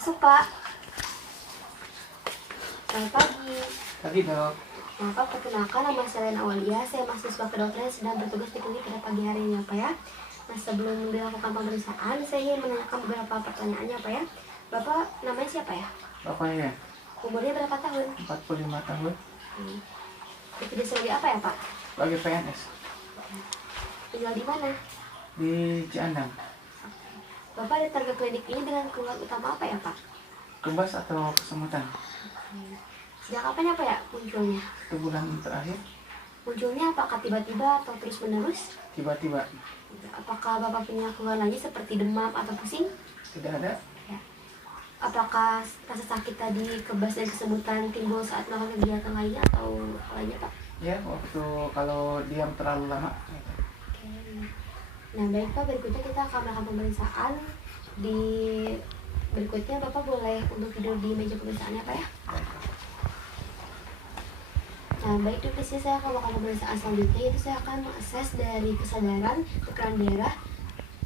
Masuk, Pak. Selamat pagi. Pagi, Dok. Pak, perkenalkan nama saya Lena Aulia. Saya mahasiswa kedokteran yang sedang bertugas di klinik pada pagi hari ini, Pak ya. Nah, sebelum dilakukan pemeriksaan, saya ingin menanyakan beberapa pertanyaannya, Pak ya. Bapak namanya siapa ya? Bapaknya Umurnya berapa tahun? 45 tahun, Bekerja sebagai apa ya, Pak? sebagai PNS Tinggal di mana? di Ciandang. Bapak datang ke klinik ini dengan keluhan utama apa ya, Pak? Kebas atau kesemutan. Sejak kapan ya, Pak ya munculnya? 1 bulan terakhir, Munculnya apakah tiba-tiba atau terus-menerus? tiba-tiba. Apakah Bapak punya keluhan lainnya seperti demam atau pusing? Tidak ada. Apakah rasa sakit tadi, kebas dan kesemutan timbul saat melakukan kegiatan lainnya atau hal lainnya, Pak? Ya, waktu kalau diam terlalu lama. Oke. Nah, baik Pak, berikutnya kita akan melakukan pemeriksaan. Di berikutnya Bapak boleh untuk tidur di meja pemeriksaannya, Pak ya? Nah, baik, di sini saya akan melakukan pemeriksaan selanjutnya, yaitu saya akan mengakses dari kesadaran, tekanan darah,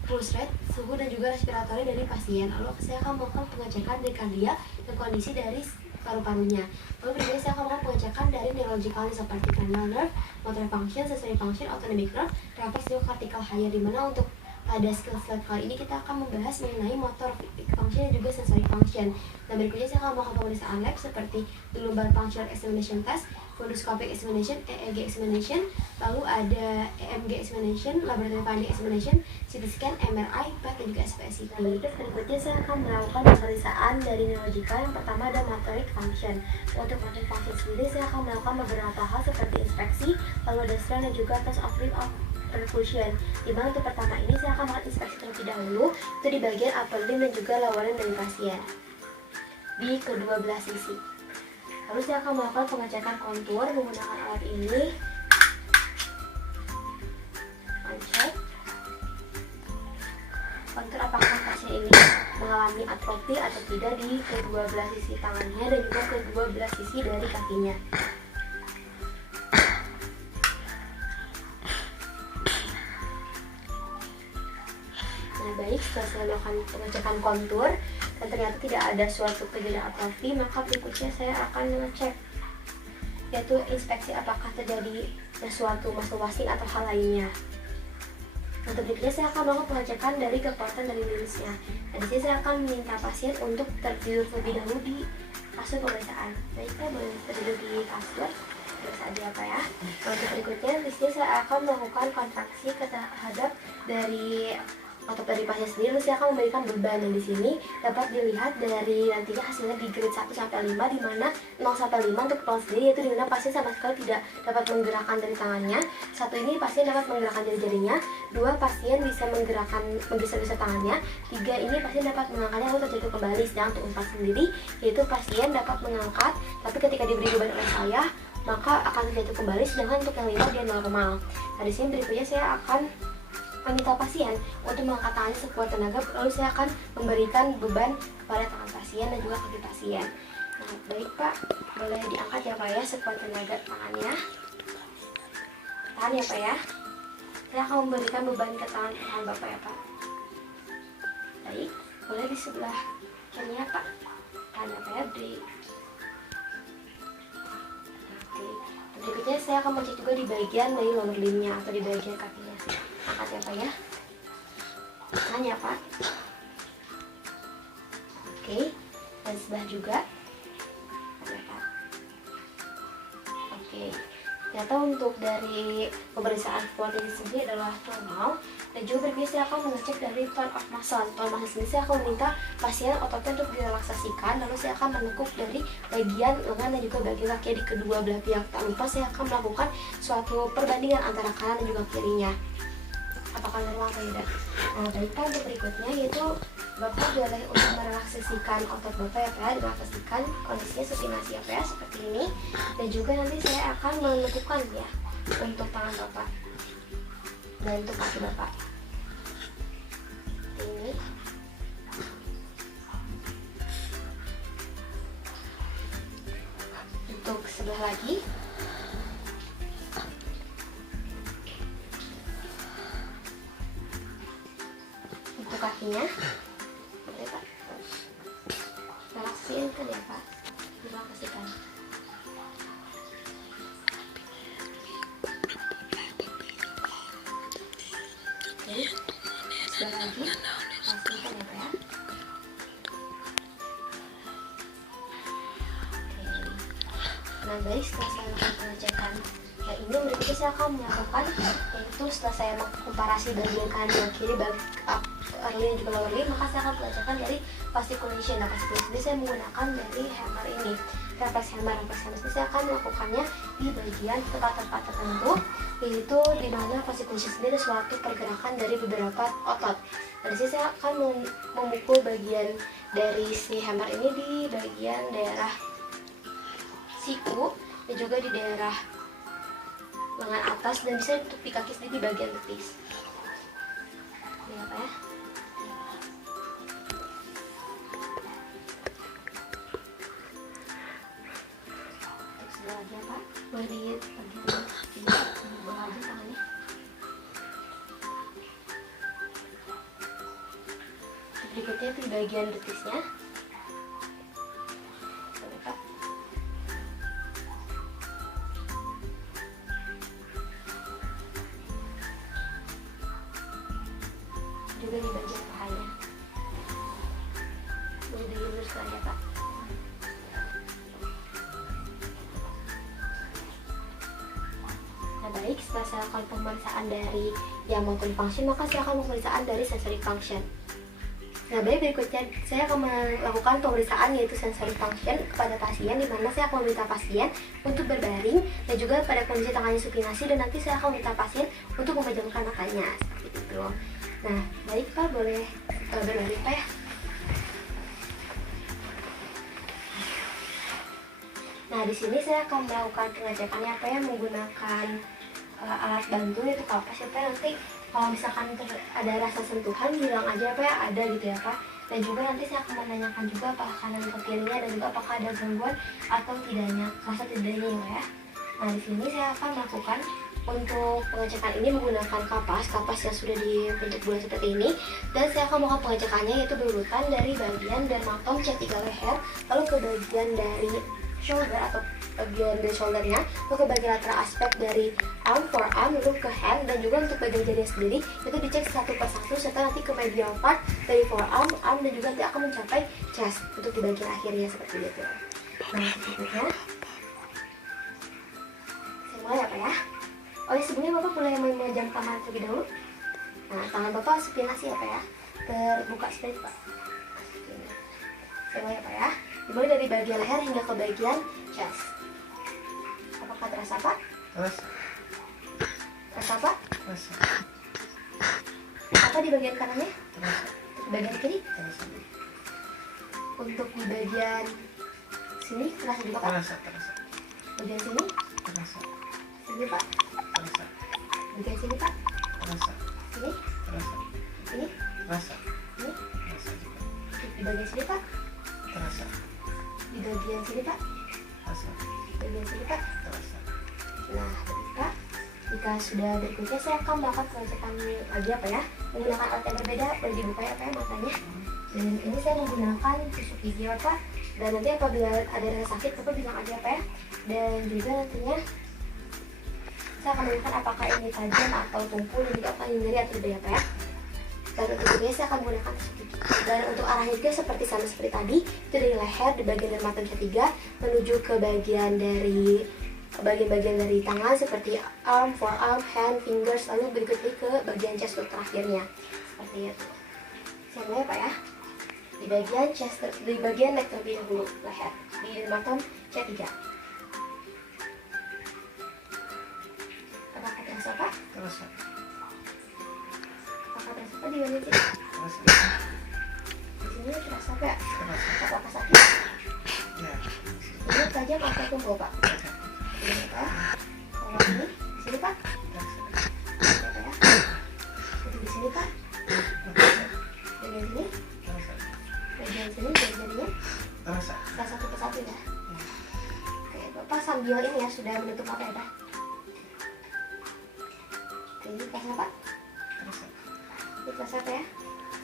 pulse rate, suhu dan juga respiratori dari pasien. Lalu saya akan melakukan pengecekan dekardia dan kondisi dari paru-parunya. Lalu berikutnya saya akan melakukan pengecekan dari neurological seperti cranial nerve, motor function, sensory function, autonomic nerve, reflex juga cortical higher, di mana untuk pada skill slide kali ini kita akan membahas mengenai motor function dan juga sensory function. Dan berikutnya saya akan melakukan pemeriksaan lab seperti lumbar puncture examination test, fundoscopic examination, EEG examination, lalu ada EMG examination, laboratory finding examination, CT scan, MRI, PET, dan juga SPSCT. Berikutnya saya akan melakukan pemeriksaan dari neurological. Yang pertama ada motoric function. Untuk motoric function sendiri saya akan melakukan beberapa hal seperti inspeksi, lalu ada strain dan juga test of limb of perfusion. Dimana untuk pertama ini saya akan melakukan inspeksi terlebih dahulu itu di bagian upper limb dan juga lower limb dari pasien di kedua belah sisi. Lalu saya akan melakukan pengecekan kontur menggunakan alat ini. Cek kontur apakah pasien ini mengalami atrofi atau tidak di kedua belah sisi tangannya dan juga kedua belah sisi dari kakinya. Nah, baik, setelah saya melakukan pengecekan kontur dan ternyata tidak ada suatu gejala atrofi, maka berikutnya saya akan mengecek, yaitu inspeksi apakah terjadi suatu muscle wasting atau hal lainnya. Untuk berikutnya saya akan melakukan pengecekan dari kekuatan dari lirisnya. Nah, di sini saya akan meminta pasien untuk tertidur terlebih dahulu di kasur pemeriksaan. Baik, saya boleh tertidur di kasur saja, Pak ya. Nah, untuk berikutnya di sini saya akan melakukan kontraksi terhadap dari otot dari pasien sendiri. Lalu saya akan memberikan beban yang di sini dapat dilihat dari nantinya hasilnya di grade 1 sampai 5, di mana 0 sampai 5 untuk peluang sendiri, yaitu di mana pasien sama sekali tidak dapat menggerakkan dari tangannya. 1 ini pasien dapat menggerakkan jari-jarinya, 2 pasien bisa menggerakkan menggeser-geser tangannya, 3 ini pasien dapat mengangkatnya lalu terjatuh kembali. Sedang untuk 4 sendiri, yaitu pasien dapat mengangkat tapi ketika diberi beban oleh saya maka akan terjatuh kembali, sedangkan untuk yang 5 dia normal. Nah, di sini berikutnya saya akan meminta pasien untuk mengangkat tangannya sekuat tenaga, lalu saya akan memberikan beban kepada tangan pasien dan juga kaki pasien. Nah, baik Pak, boleh diangkat ya Pak ya sekuat tenaga tangannya. Tahan ya Pak ya. Saya akan memberikan beban ke tangan Bapak ya Pak. Baik, boleh di sebelah kiri ya Pak. Tahan ya Pak ya, break. Oke, berikutnya saya akan mencek juga di bagian dari lower limb-nya atau di bagian kakinya. Angkat ya Pak ya. Tahan ya Pak. Oke, dan sebelah juga. Tahan ya Pak. Oke, ternyata untuk dari pemeriksaan kuat ini sendiri adalah normal. Dan juga berikutnya saya akan mengecek dari tone of muscle. Tone of muscle ini saya akan meminta pasien ototnya untuk direlaksasikan. Lalu saya akan menekuk dari bagian lengan dan juga bagian kaki di kedua belah pihak. Tak lupa saya akan melakukan suatu perbandingan antara kanan dan juga kirinya, apakah normal atau tidak. Nah, baik Pak, untuk berikutnya yaitu Bapak boleh untuk merelaksasikan otot Bapak ya Pak, direlaksasikan kondisinya supinasi ya Pak ya, seperti ini. Dan juga nanti saya akan menentukan ya untuk tangan Bapak dan untuk kaki Bapak. Ini untuk sebelah lagi. Untuk kakinya, boleh Pak. diperhatikan ya Pak, dilokasikan. Oke, sebentar lagi pastikan ya Pak ya. Nah baik, setelah saya melakukan pengecekan yang ini, berikutnya saya akan melakukan, yaitu setelah saya mengkomparasi bagian kanan dan kiri, early dan juga lowerly, maka saya akan pengecekan dari fasciculation. Nah fasciculation ini saya menggunakan dari hammer ini, reflex hammer. Reflex hammer ini saya akan melakukannya di bagian tempat-tempat tertentu, yaitu di mana fasciculation sendiri suatu pergerakan dari beberapa otot. Nah di sini saya akan memukul bagian dari si hammer ini di bagian daerah siku dan juga di daerah lengan atas, dan bisa untuk di kaki sendiri di bagian betis. Ini apa ya? Untuk sebelah lagi apa? Boleh di bagian ini, bawah aja tangannya. Berikutnya itu di bagian betisnya. Juga di bagian pahanya. Boleh diluruskan ya Pak. Nah baik, setelah saya lakukan pemeriksaan dari yang motor function, maka saya akan pemeriksaan dari sensory function. Nah baik, berikutnya saya akan melakukan pemeriksaan yaitu sensory function kepada pasien, di mana saya akan meminta pasien untuk berbaring dan juga pada kondisi tangannya supinasi, dan nanti saya akan meminta pasien untuk memejamkan matanya seperti itu. Nah, baik Pak, boleh berbaring Pak ya. Nah, di sini saya akan melakukan pengecekannya apa ya, menggunakan alat bantu yaitu kapas ya Pak. Nanti kalau misalkan ada rasa sentuhan, bilang aja apa ya ada gitu ya Pak. Dan juga nanti saya akan menanyakan juga apakah kanan ke kirinya dan juga apakah ada gangguan atau tidaknya, rasa tidaknya ya. Nah, di sini saya akan melakukan untuk pengecekan ini menggunakan kapas yang sudah dibentuk bulat seperti ini, dan saya akan melakukan pengecekannya yaitu berurutan dari bagian dermatom C3 leher, lalu ke bagian dari shoulder atau bagian dari shouldernya, lalu ke bagian lateral aspek dari arm, forearm, lalu ke hand, dan juga untuk bagian jarinya sendiri itu dicek satu persatu, serta nanti ke medial part dari forearm, arm, dan juga nanti akan mencapai chest untuk di bagian akhirnya seperti itu. Nah selanjutnya saya mulai apa ya. Oh ya, sebelumnya Bapak boleh memejam tangan terlebih dahulu. Nah, tangan Bapak supinasi ya Pak ya, terbuka seperti Pak. Saya mulai ya Pak ya, dimulai dari bagian leher hingga ke bagian chest. Apakah terasa Pak? Terasa. Terasa Pak? Terasa. Apa di bagian kanannya? Terasa. Di bagian kiri? Terasa. Untuk di bagian sini terasa juga Pak? Terasa. Terasa. Bagian sini? Terasa. Sini Pak? Terasa. Bagian sini Pak? Terasa. Sini? Terasa. Sini? Terasa. Ini? Terasa juga. Di bagian sini Pak? Terasa. Di bagian sini Pak? Terasa. Bagian sini Pak? Terasa. Nah, ketika jika sudah berikutnya saya akan melakukan pengecekan lagi apa ya, menggunakan alat yang berbeda. Boleh dibuka ya Pak ya matanya. Dan ini saya menggunakan tusuk gigi Pak. Dan nanti apabila ada rasa sakit Bapak bilang aja Pak ya. Dan juga nantinya saya akan melihat apakah ini tajam atau tumpul, dan juga akan nyeri atau tidak ya Pak ya. Dan untuk ini saya akan menggunakan tusuk gigi. Dan untuk arahnya juga seperti sama seperti tadi, itu dari leher di bagian dermatom C3 menuju ke bagian dari bagian-bagian dari tangan seperti arm, forearm, hand, fingers, lalu berikutnya ke bagian chest untuk terakhirnya seperti itu. Saya mulai Pak ya, di bagian chest, di bagian neck terlebih dahulu, leher di dermatom C3. Apakah terasa Pak? Terasa. Apakah terasa Pak di bagian sini? Terasa. Di sini terasa Pak ya? Terasa. Apakah sakit? Ya. Ini tajam atau tumpul Pak? Ini Pak. Kalau ini, di sini Pak. Terasa. Ya Pak ya. Itu di sini Pak. Terasa. Bagian sini, Terasa. bagian sini, bagiannya. Terasa. Kita satu persatu ya. Oke, Bapak sambil ini ya sudah menutup mata ya Pak. Oke, ini terasa Pak. Terasa. Ini terasa Pak ya.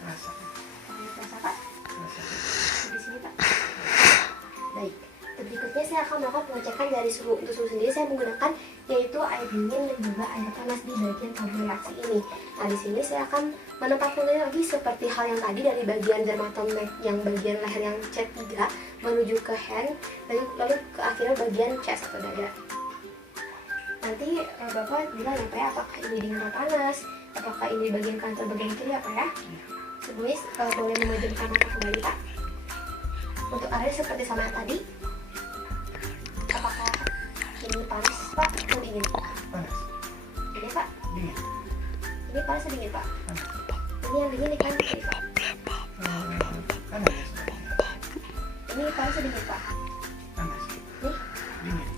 Terasa. Ini terasa Pak. Terasa. Di sini Pak. melakukan pengecekan dari suhu. Untuk suhu sendiri saya menggunakan yaitu air dingin dan juga air panas di bagian tabung reaksi ini. Nah, di sini saya akan menempatkan lagi seperti hal yang tadi dari bagian dermatomet yang bagian leher yang C3 menuju ke hand, lalu ke akhirnya bagian chest atau dada. Nanti Bapak bilang ya Pak ya, apakah ini dingin atau panas, apakah ini bagian kanan atau bagian kiri ya Pak ya. Sebelumnya boleh memejamkan mata kembali Pak. Untuk area seperti sama yang tadi, apakah ini panas Pak atau dingin? Panas. Ini Pak, Dingin. ini panas atau dingin Pak? Panas. Ini yang dingin ikan kiri Pak. Panas ya sebenarnya. Ini panas atau dingin Pak? Panas. Nih, Dingin.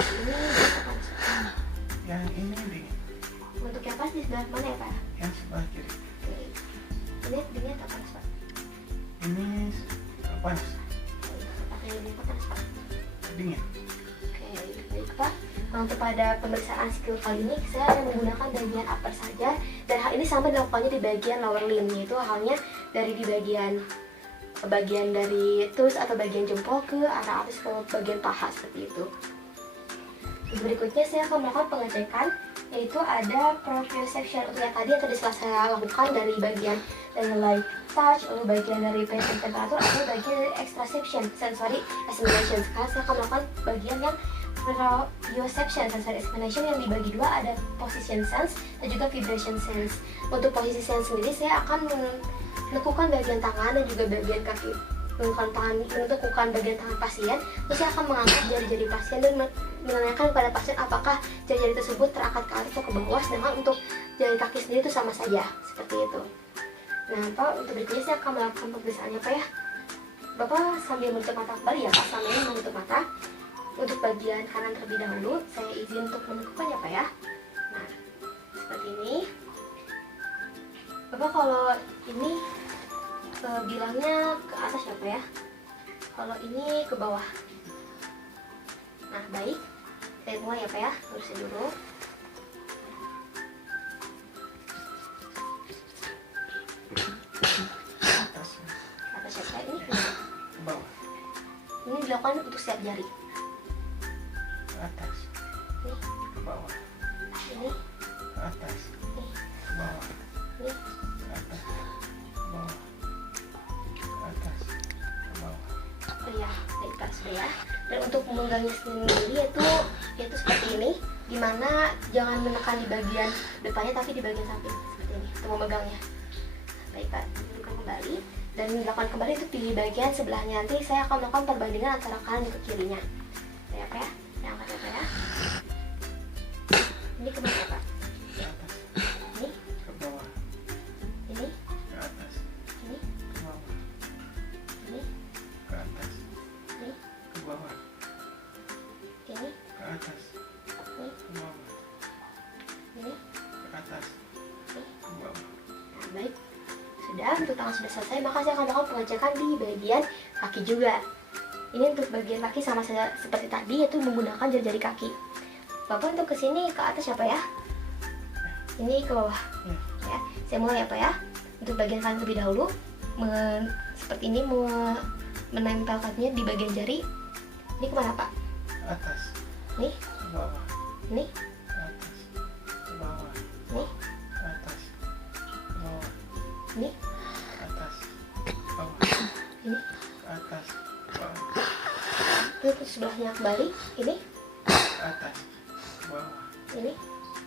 ini berapa panas Pak? Yang ini dingin. Untuk yang panas di sebelah mana ya Pak? Yang sebelah kiri. Oke. Ini dingin atau panas Pak? Ini panas. Apakah ini panas Pak? Dingin. Oke, baik Pak. Nah, untuk pada pemeriksaan skill kali ini saya akan menggunakan bagian upper saja, dan hal ini sama dilakukannya di bagian lower limb, yaitu halnya dari di bagian dari tus atau bagian jempol ke arah atas ke bagian paha seperti itu. Berikutnya saya akan melakukan pengecekan, yaitu ada proprioception. Untuk yang tadi setelah saya lakukan dari bagian dari light touch, lalu bagian dari penetrasi temperatur, atau bagian dari extraception, sensory assimilation. Sekarang saya akan melakukan bagian yang proprioception, sensory assimilation, yang dibagi dua, ada position sense dan juga vibration sense. Untuk posisi sense sendiri saya akan menentukan bagian tangan dan juga bagian kaki, menentukan bagian tangan pasien. Terus saya akan mengangkat jari-jari pasien dan menanyakan kepada pasien apakah jari-jari tersebut terangkat ke atas atau ke bawah, sedangkan untuk jari kaki sendiri itu sama saja, seperti itu. Nah Pak, untuk berikutnya saya akan melakukan pemeriksaannya Pak ya. Bapak sambil menutup mata kembali ya Pak, sambil menutup mata. Untuk bagian kanan terlebih dahulu, saya izin untuk menentukannya Pak ya. Nah, seperti ini. Bapak kalau ini bilangnya ke atas ya Pak ya. Kalau ini ke bawah. Nah baik, saya mulai ya Pak ya, lurusin dulu. Atas. Atas ya Pak, ini Ke bawah. ini dilakukan untuk setiap jari. Ke atas. Ini, Ke bawah. ini, Ke atas. ini, Ke bawah. ini. Ke atas. Ke bawah. Ke atas. Ke bawah. Oh ya, baik Pak, sudah ya. Dan untuk memenggangnya sendiri yaitu seperti ini, dimana jangan menekan di bagian depannya tapi di bagian samping seperti ini untuk memegangnya. Baik Pak, dudukkan kembali dan dilakukan kembali untuk di bagian sebelahnya. Nanti saya akan melakukan perbandingan antara kanan dan ke kirinya. Ya Pak ya, yang angkat ya Pak ya. Ini kemana Pak? Ke atas. Ini, Ke bawah. ini, Ke atas. ini, Ke bawah. ini, Ke atas. ini, Ke bawah. ini, Ke atas. ini, Ke bawah. ini. Ke atas. Ke bawah. Baik, sudah, untuk tangan sudah selesai, maka saya akan melakukan pengecekan di bagian kaki juga. Ini untuk bagian kaki sama saja seperti tadi, yaitu menggunakan jari-jari kaki. Bapak untuk kesini ke atas ya Pak ya, ini ke bawah Ya. ya. Saya mulai ya Pak ya. Untuk bagian kanan terlebih dahulu, seperti ini menempelkannya di bagian jari. Ini kemana Pak? Ke atas. Nih, Ke bawah. nih, Ke atas. Ke bawah. nih, Ke atas. Ke bawah. nih, Ke atas. Ke bawah. ini. Ke atas. Ke bawah. Terus sebelahnya kembali, ini, Ke atas. Ke bawah. ini,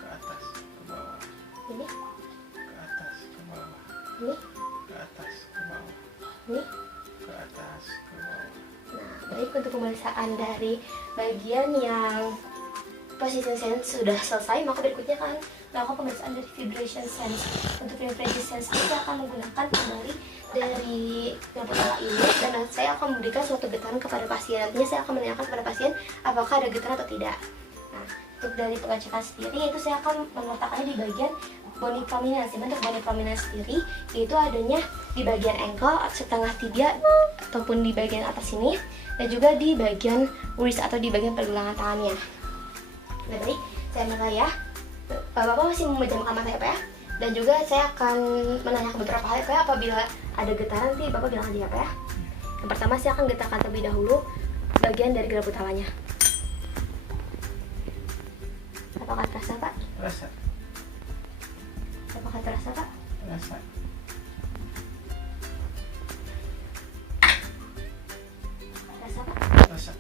Ke atas. Ke bawah. ini, Ke atas. Ke bawah. ini, Ke atas. Ke bawah. ini. Ke atas. Ke bawah. Nah, baik, untuk pemeriksaan dari bagian yang position sense sudah selesai, maka berikutnya akan melakukan pemeriksaan dari vibration sense. Untuk vibration sense ini saya akan menggunakan kembali dari lampu tala ini, dan saya akan memberikan suatu getaran kepada pasien. Nantinya saya akan menanyakan kepada pasien apakah ada getaran atau tidak. Nah, untuk dari pengecekan sendiri, itu saya akan meletakkannya di bagian bony prominence. Bentuk bony prominence sendiri yaitu adanya di bagian ankle, setengah tibia ataupun di bagian atas sini, dan juga di bagian wrist atau di bagian pergelangan tangannya. Nah, baik, saya mulai ya. Bapak masih memejamkan mata ya Pak ya. Dan juga saya akan menanyakan beberapa hal ya Pak ya. Apabila ada getaran nanti Bapak bilang aja ya Pak ya. Yang pertama saya akan getarkan terlebih dahulu bagian dari gelap utamanya. Apakah terasa, Pak? Rasa. Apakah terasa, Pak? Rasa. Terasa, Pak? Rasa.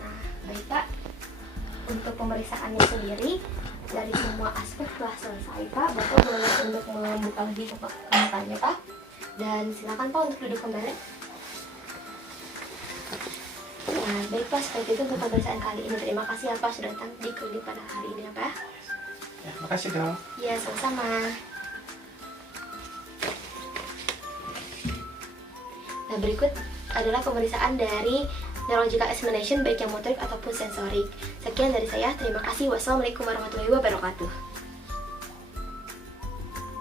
Nah, baik, Pak. Untuk pemeriksaannya sendiri, dari semua aspek telah selesai, Pak. Bapak boleh untuk membuka lagi matanya, Pak. Dan silakan, Pak, untuk duduk kembali. Nah, baik, Pak. Seperti itu untuk pemeriksaan kali ini. Terima kasih ya, Pak, sudah datang di klinik pada hari ini, ya, Pak. Ya, makasih dong. Ya, sama-sama. Nah, berikut adalah pemeriksaan dari neurological examination baik yang motorik ataupun sensorik. Sekian dari saya. Terima kasih. Wassalamualaikum warahmatullahi wabarakatuh.